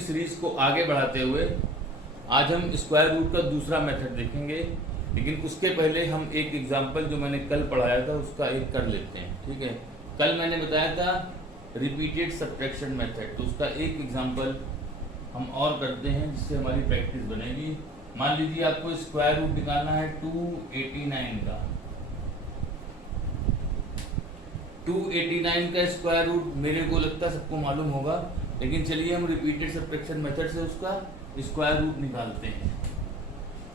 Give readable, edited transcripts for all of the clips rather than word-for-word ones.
Series को आगे बढ़ाते हुए आज हम स्क्वायर रूट का दूसरा मेथड देखेंगे, लेकिन उसके पहले हम एक एग्जांपल जो मैंने कल पढ़ाया था उसका एक कर लेते हैं। ठीक है, कल मैंने बताया था रिपीटेड सब्ट्रैक्शन मेथड, तो उसका एक एग्जांपल हम और करते हैं जिससे हमारी प्रैक्टिस बनेगी। मान लीजिए आपको स्क्वायर रूट निकालना है 289 का। 289 का स्क्वायर रूट मेरे को लगता है सबको मालूम होगा, लेकिन चलिए हम रिपीटेड सब्ट्रैक्शन मेथड से उसका स्क्वायर रूट निकालते हैं।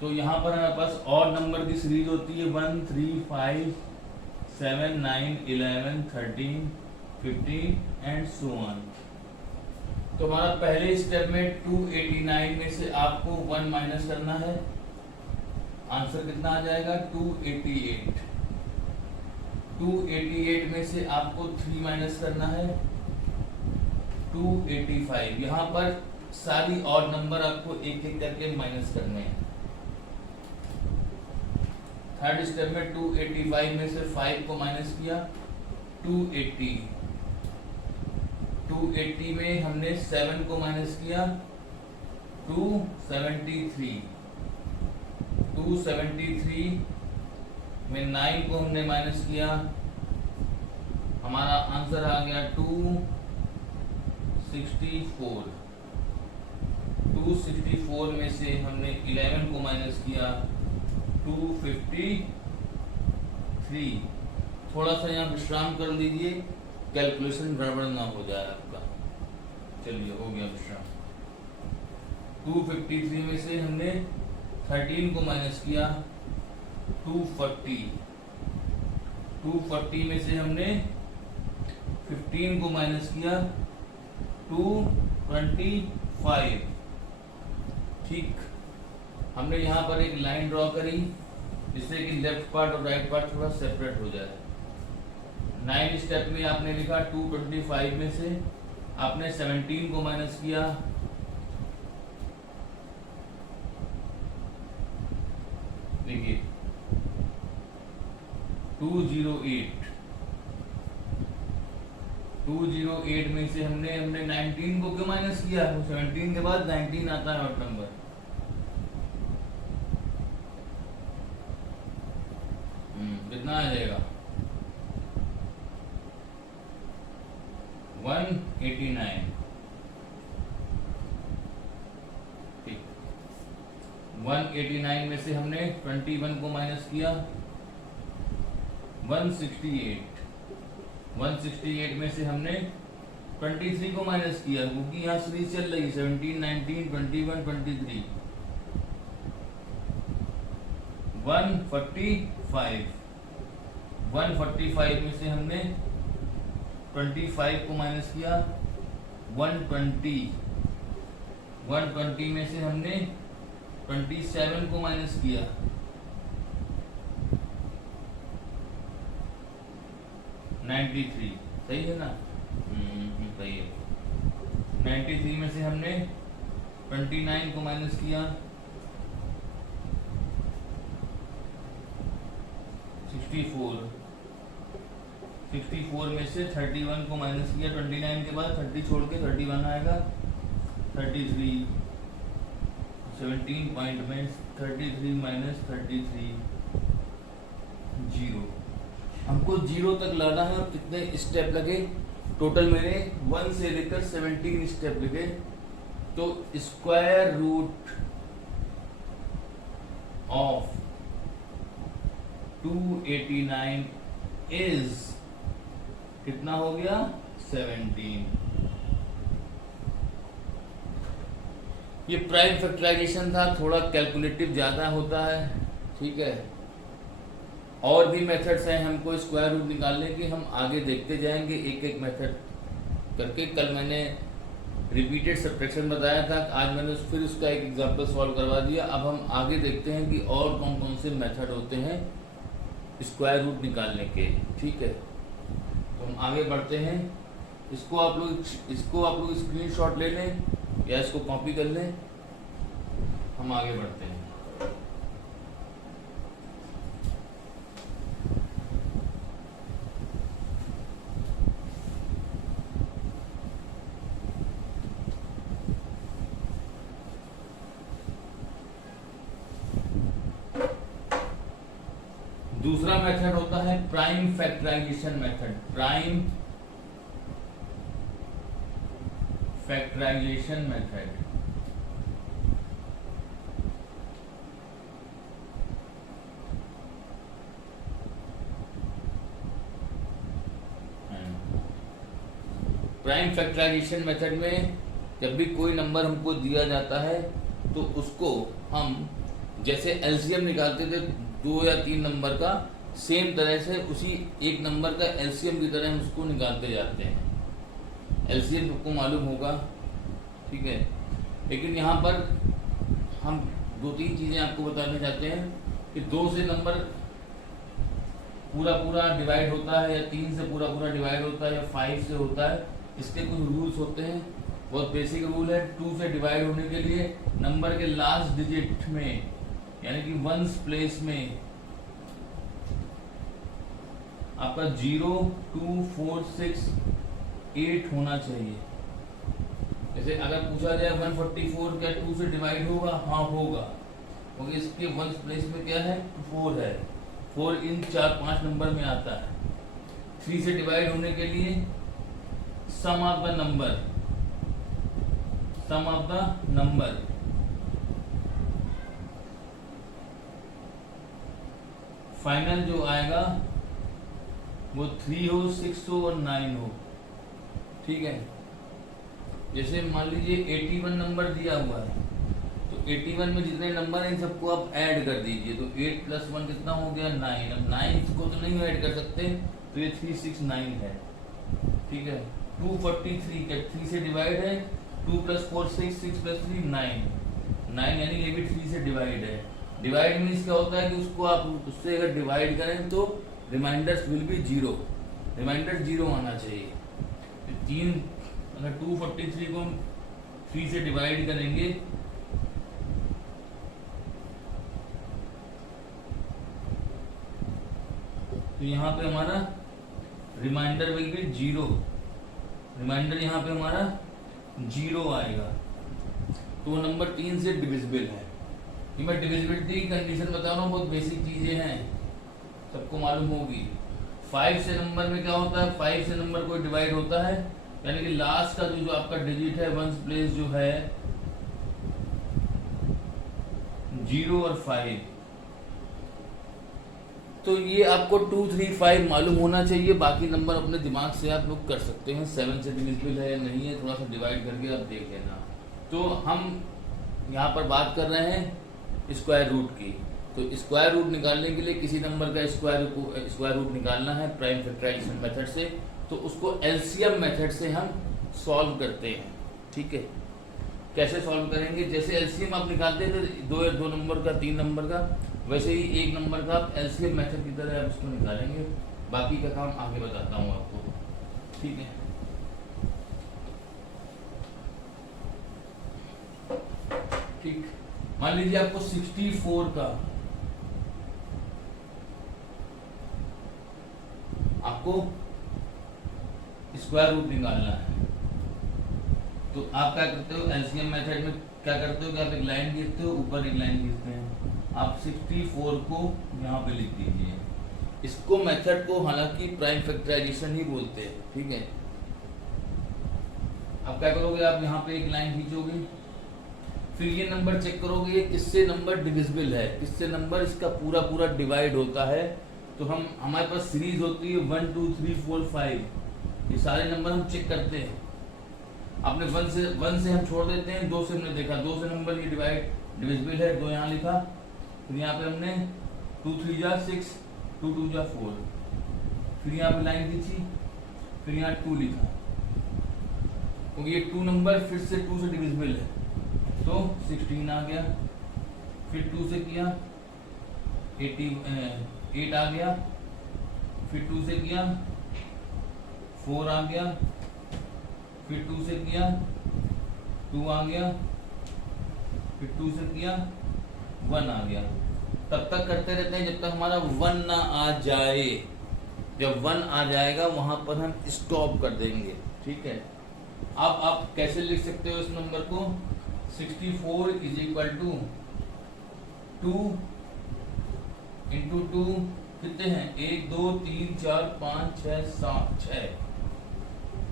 तो यहाँ पर हमारे पास और नंबर की सीरीज होती है 1 3 5 7 9 11 13 15 एंड सो ऑन। तो हमारा पहले स्टेप में 289 में से आपको 1 माइनस करना है, आंसर कितना आ जाएगा 288। 288 में से आपको 3 माइनस करना है 285। यहाँ पर सारी और नंबर आपको एक एक करके माइनस करने हैं। थर्ड स्टेप में 285 में से 5 को माइनस किया 280। 280 में हमने 7 को माइनस किया 273। 273 में 9 को हमने माइनस किया, हमारा आंसर आ गया 264। 264 में से हमने 11 को माइनस किया 253। थोड़ा सा यहाँ विश्राम कर लीजिए, कैलकुलेशन गड़बड़ ना हो जाए आपका। चलिए हो गया विश्राम। 253 में से हमने 13 को माइनस किया 240। 240 में से हमने 15 को माइनस किया 225। ठीक, हमने यहाँ पर एक लाइन ड्रॉ करी जिससे कि लेफ्ट पार्ट और राइट पार्ट थोड़ा सेपरेट हो जाए। 9 स्टेप में आपने लिखा 225 में से आपने 17 को माइनस किया, देखिए 208। 208 में से हमने 19 को क्यों माइनस किया? 17 के बाद 19 आता है ऑड नंबर। कितना आ जाएगा 189। ठीक, 189 में से हमने 21 को माइनस किया 168। 168 में से हमने 23 को माइनस किया, क्योंकि यहाँ सीरीज चल रही 17 19 21 23। 145। 145 में से हमने 25 को माइनस किया 120। 120 में से हमने 27 को माइनस किया 93। सही है ना? सही है। 93 में से हमने 29 को माइनस किया 64। 64 में से 31 को माइनस किया, 29 के बाद 30 छोड़ के 31 आएगा 33। 17 पॉइंट में 33 माइनस 33 0। हमको 0 तक लाना है और कितने स्टेप लगे? टोटल मेरे 1 से लेकर 17 स्टेप लगे। तो स्क्वायर रूट ऑफ 289 इज कितना हो गया 17। ये प्राइम फैक्टराइजेशन था, थोड़ा कैलकुलेटिव ज़्यादा होता है। ठीक है, और भी मेथड्स हैं हमको स्क्वायर रूट निकालने के, हम आगे देखते जाएंगे एक एक मेथड करके। कल मैंने रिपीटेड सब्ट्रैक्शन बताया था, आज मैंने फिर उसका एक एग्जांपल सॉल्व करवा दिया। अब हम आगे देखते हैं कि और कौन कौन से मेथड होते हैं स्क्वायर रूट निकालने के। ठीक है, तो हम आगे बढ़ते हैं। इसको आप लोग स्क्रीनशॉट ले लें या इसको कॉपी कर लें, हम आगे बढ़ते हैं। अगला मेथड होता है prime factorisation method. Prime factorisation method. Prime factorisation method में जब भी कोई नंबर हमको दिया जाता है तो उसको हम जैसे एलसीएम निकालते थे 2 या 3 नंबर का, सेम तरह से उसी एक नंबर का एलसीएम की तरह हम उसको निकालते जाते हैं। एलसीएम सबको मालूम होगा, ठीक है। लेकिन यहाँ पर हम 2-3 चीज़ें आपको बताना चाहते हैं कि 2 से नंबर पूरा डिवाइड होता है, या 3 से पूरा डिवाइड होता है, या 5 से होता है। इसके कुछ रूल्स होते हैं, बहुत बेसिक रूल है। 2 से डिवाइड होने के लिए नंबर के लास्ट डिजिट में, यानी कि वंस प्लेस में आपका 0, 2, 4, 6, 8 होना चाहिए। जैसे अगर पूछा जाए 144 क्या 2 से डिवाइड होगा? हाँ होगा, क्योंकि इसके वंस प्लेस में क्या है? 4 है। 4 इन 4-5 नंबर में आता है। 3 से डिवाइड होने के लिए सम ऑफ द नंबर, फाइनल जो आएगा वो 3 हो, 6 हो और 9 हो, ठीक है। जैसे मान लीजिए 81 नंबर दिया हुआ है, तो 81 में जितने नंबर हैं इन सबको आप ऐड कर दीजिए, तो 8 + 1 कितना हो गया? 9। अब 9 को तो नहीं ऐड कर सकते, तो ये 369 है, ठीक है। 243 क्या 3 से डिवाइड है? 2 + 4 6, 6 + 3 9 यानी ये भी 3 से डिवाइड है। डिवाइड मीन्स क्या होता है कि उसको आप उससे अगर डिवाइड करें तो रिमाइंडर्स विल बी 0, रिमाइंडर 0 आना चाहिए। 3 अगर 243 को हम 3 से डिवाइड करेंगे तो यहाँ पे हमारा रिमाइंडर विल बी 0, रिमाइंडर यहाँ पे हमारा 0 आएगा, तो वो नंबर 3 से डिविजिबल है। ये मैं डिविजिबिलिटी की कंडीशन बता रहा हूँ, बहुत बेसिक चीज़ें हैं, सबको मालूम होगी। 5 से नंबर में क्या होता है? 5 से नंबर कोई डिवाइड होता है, यानी कि लास्ट का जो आपका डिजिट है, वंस प्लेस जो है 0 और 5, तो ये आपको 2, 3, 5 मालूम होना चाहिए। बाकी नंबर अपने दिमाग से आप लोग कर सकते हैं। 7 से डिविजिबल है या नहीं है, थोड़ा सा डिवाइड करके आप देख लेना। तो हम यहाँ पर बात कर रहे हैं स्क्वायर रूट की। तो स्क्वायर रूट निकालने के लिए किसी नंबर का स्क्वायर रूट निकालना है प्राइम फैक्टराइजेशन मेथड से, तो उसको एलसीएम मेथड से हम सॉल्व करते हैं, ठीक है। कैसे सॉल्व करेंगे? जैसे एलसीएम आप निकालते थे 2 नंबर का, 3 नंबर का, वैसे ही एक नंबर का आप एलसीएम मेथड की तरह आप उसको निकालेंगे। बाकी का काम आगे बताता हूँ आपको, ठीक है। ठीक, मान लीजिए आपको 64 का आपको स्क्वायर रूट निकालना है, तो आप क्या करते हो? एलसीएम मेथड में क्या करते हो कि आप एक लाइन खींचते हो, ऊपर एक लाइन खींचते हैं। आप 64 को यहाँ पे लिख दीजिए। इसको मेथड को हालांकि प्राइम फैक्टराइजेशन ही बोलते हैं, ठीक है। अब क्या करोगे? आप यहाँ पे एक लाइन खींचोगे, फिर ये नंबर चेक करोगे ये किससे नंबर डिविजिबल है, किससे नंबर इसका पूरा डिवाइड होता है। तो हमारे पास सीरीज होती है 1 2 3 4 5, ये सारे नंबर हम चेक करते हैं। आपने 1 से हम छोड़ देते हैं, 2 से हमने देखा 2 से नंबर ये डिविजिबल है, 2 यहाँ लिखा, फिर यहाँ पे हमने 2 3 जा 6, 2 2 जा 4, फिर यहाँ पे लाइन खींची, फिर यहाँ 2 लिखा, क्योंकि ये 2 नंबर फिर से 2 से डिविजिबल है, तो 16 आ गया। फिर 2 से किया 8 आ गया, फिर 2 से किया 4 आ गया, फिर 2 से किया 2 आ गया, फिर 2 से किया 1 आ गया। तब तक करते रहते हैं जब तक हमारा 1 ना आ जाए। जब 1 आ जाएगा वहां पर हम स्टॉप कर देंगे, ठीक है। अब आप कैसे लिख सकते हो इस नंबर को? 64 = 2 × 2 कितने हैं, 1 2 3 4 5 6 7 6,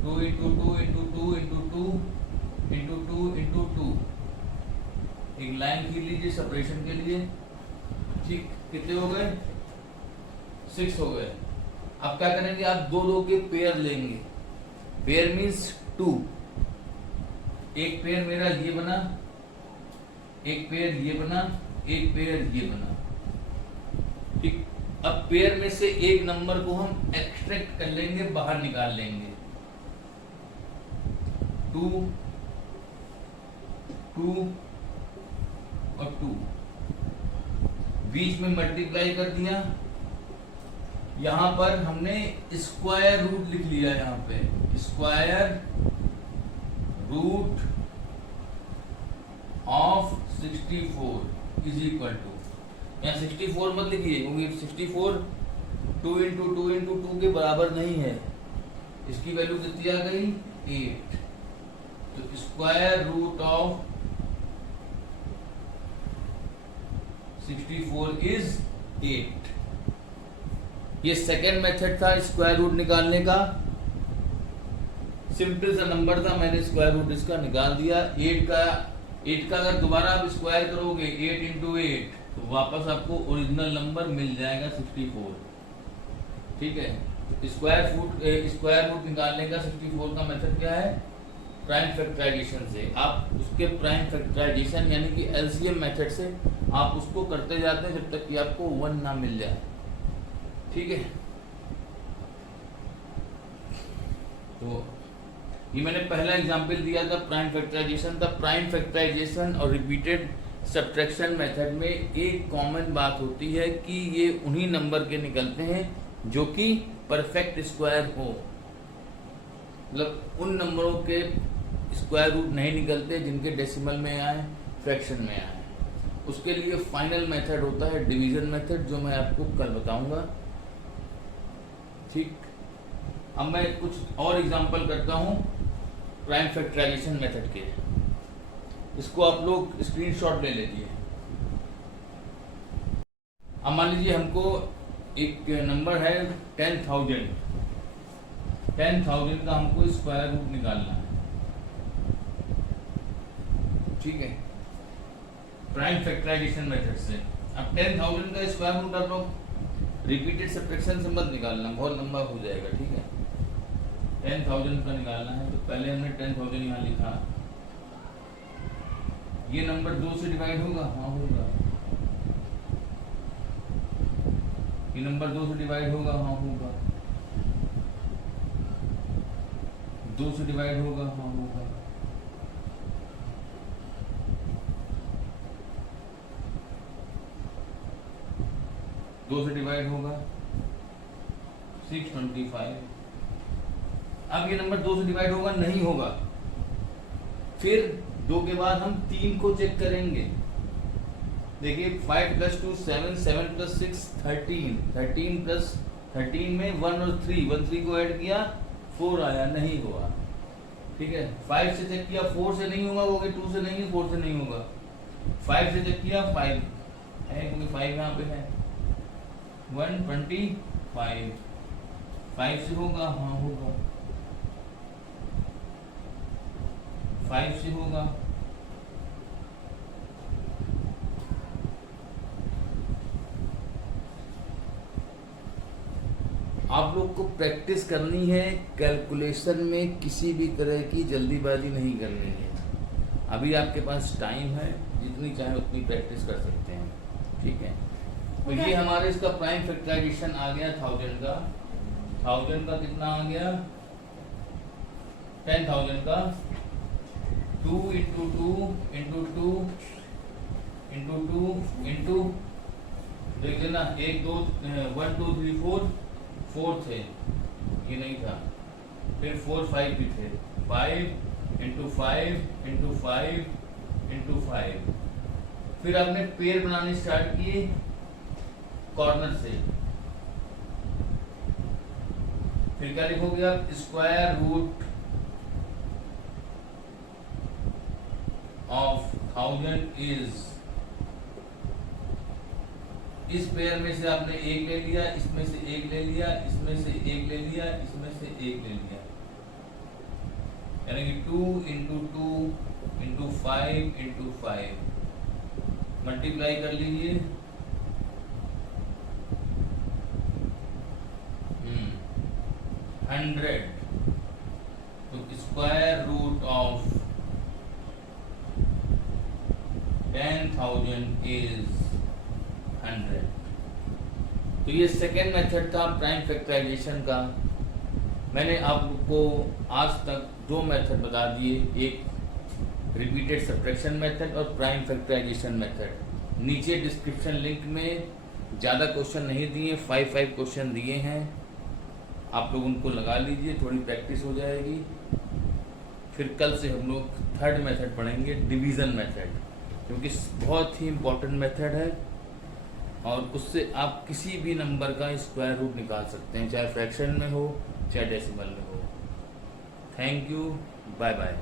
2 into 2 into 2 into 2 into 2 into 2, एक लाइन खींच लीजिए सेपरेशन के लिए। ठीक, कितने हो गए, 6 हो गए। अब क्या करेंगे, आप दो दो के पेयर लेंगे। पेयर मीन्स 2, एक पेयर मेरा ये बना, एक पेयर ये बना, एक पेयर ये बना। ठीक, अब पेयर में से एक नंबर को हम एक्सट्रैक्ट कर लेंगे, बाहर निकाल लेंगे। 2 2 और 2, बीच में मल्टीप्लाई कर दिया। यहां पर हमने स्क्वायर रूट लिख लिया, यहां पे square root of 64 is equal to, यहाँ 64 मत लिखिए क्योंकि 64 2 इंटू 2 इंटू 2 के बराबर नहीं है। इसकी वैल्यू कितनी आ गई, 8। तो स्क्वायर रूट ऑफ 64 इज 8। ये सेकेंड मेथड था स्क्वायर रूट निकालने का। सिंपल सा नंबर था, मैंने स्क्वायर रूट इसका निकाल दिया। 8 का अगर दोबारा आप स्क्वायर करोगे 8 इंटू 8 तो वापस आपको ओरिजिनल नंबर मिल जाएगा 64। ठीक है, स्क्वायर रूट निकालने का 64 का मेथड क्या है, प्राइम फैक्टराइजेशन से। आप उसके प्राइम फैक्टराइजेशन यानी कि एलसीएम मेथड से आप उसको करते जाते हैं जब तक कि आपको 1 ना मिल जाए। ठीक है, तो ये मैंने पहला एग्जांपल दिया था prime factorisation. The prime factorisation और रिपीटेड सब्ट्रैक्शन मेथड में एक कॉमन बात होती है कि ये उन्हीं नंबर के निकलते हैं जो कि परफेक्ट स्क्वायर हो, मतलब उन नंबरों के स्क्वायर रूट नहीं निकलते जिनके डेसिमल में आए, फ्रैक्शन में आए। उसके लिए फाइनल मेथड होता है डिवीजन मेथड, जो मैं आपको कल बताऊंगा। ठीक, अब मैं कुछ और एग्जांपल करता हूं प्राइम फैक्टराइजेशन मेथड के। इसको आप लोग स्क्रीनशॉट ले लीजिए। अब मान लीजिए हमको एक नंबर है 10,000 का हमको स्क्वायर रूट निकालना है। ठीक है, प्राइम फैक्टराइजेशन मेथड से। अब 10,000 का स्क्वायर रूट आप लोग रिपीटेड सब्ट्रैक्शन से मत निकालना, बहुत लंबा हो जाएगा। ठीक है, 10,000 का निकालना है तो पहले हमने 10,000 यहाँ लिखा। ये नंबर 2 से डिवाइड होगा, हाँ होगा। ये नंबर 2 से डिवाइड होगा, हाँ होगा। 2 से डिवाइड होगा, हाँ होगा। दो से डिवाइड होगा 625। अब ये नंबर 2 से डिवाइड होगा, नहीं होगा। फिर 2 के बाद हम 3 को चेक करेंगे। देखिए 5 + 2 7, 7 + 6 13, 13 + 13 में 1 और 3, 1 3 को ऐड किया 4 आया, नहीं हुआ। ठीक है, 5 से चेक किया 4 से नहीं होगा, वो 2 से नहीं है, 4 से नहीं होगा। 5 से चेक किया 5 है क्योंकि 5 यहाँ पे है। 125, 5 से होगा, हाँ होगा। 5 से होगा, आप लोग को प्रैक्टिस करनी है। कैलकुलेशन में किसी भी तरह की जल्दीबाजी नहीं करनी है। अभी आपके पास टाइम है, जितनी चाहे उतनी प्रैक्टिस कर सकते हैं। ठीक है, तो ये हमारे इसका प्राइम फैक्टराइजेशन आ गया 1000 का। 1000 का कितना आ गया, 10,000 का 2 इंटू 2 इंटू 2 इंटू 2 इंटू, देख लेना 1 2 1 2 3 4 थे, ये नहीं था। फिर 4 5 भी थे। 5 इंटू 5 इंटू 5 इंटू 5। फिर आपने पेड़ बनाने स्टार्ट किए कॉर्नर से। फिर क्या लिखोगे आप, स्क्वायर रूट ऑफ 1000 इज इस पेयर में से आपने एक ले लिया, इसमें से एक ले लिया, इसमें से एक ले लिया, इसमें से एक ले लिया, यानी कि 2 इंटू 2 इंटू 5 इंटू 5 मल्टीप्लाई कर लीजिए। 100, तो स्क्वायर रूट ऑफ 10,000 इज 100। तो ये सेकेंड मेथड था प्राइम फैक्टराइजेशन का। मैंने आपको आज तक दो मेथड बता दिए, एक रिपीटेड सब्ट्रैक्शन मेथड और प्राइम फैक्टराइजेशन मेथड। नीचे डिस्क्रिप्शन लिंक में ज़्यादा क्वेश्चन नहीं दिए, 5 क्वेश्चन दिए हैं, आप लोग उनको लगा लीजिए, थोड़ी प्रैक्टिस हो जाएगी। फिर कल से हम लोग थर्ड मेथड पढ़ेंगे, डिवीज़न मेथड, क्योंकि बहुत ही इम्पोर्टेंट मेथड है और उससे आप किसी भी नंबर का स्क्वायर रूट निकाल सकते हैं, चाहे फ्रैक्शन में हो चाहे डेसिमल में हो। Thank you, bye bye.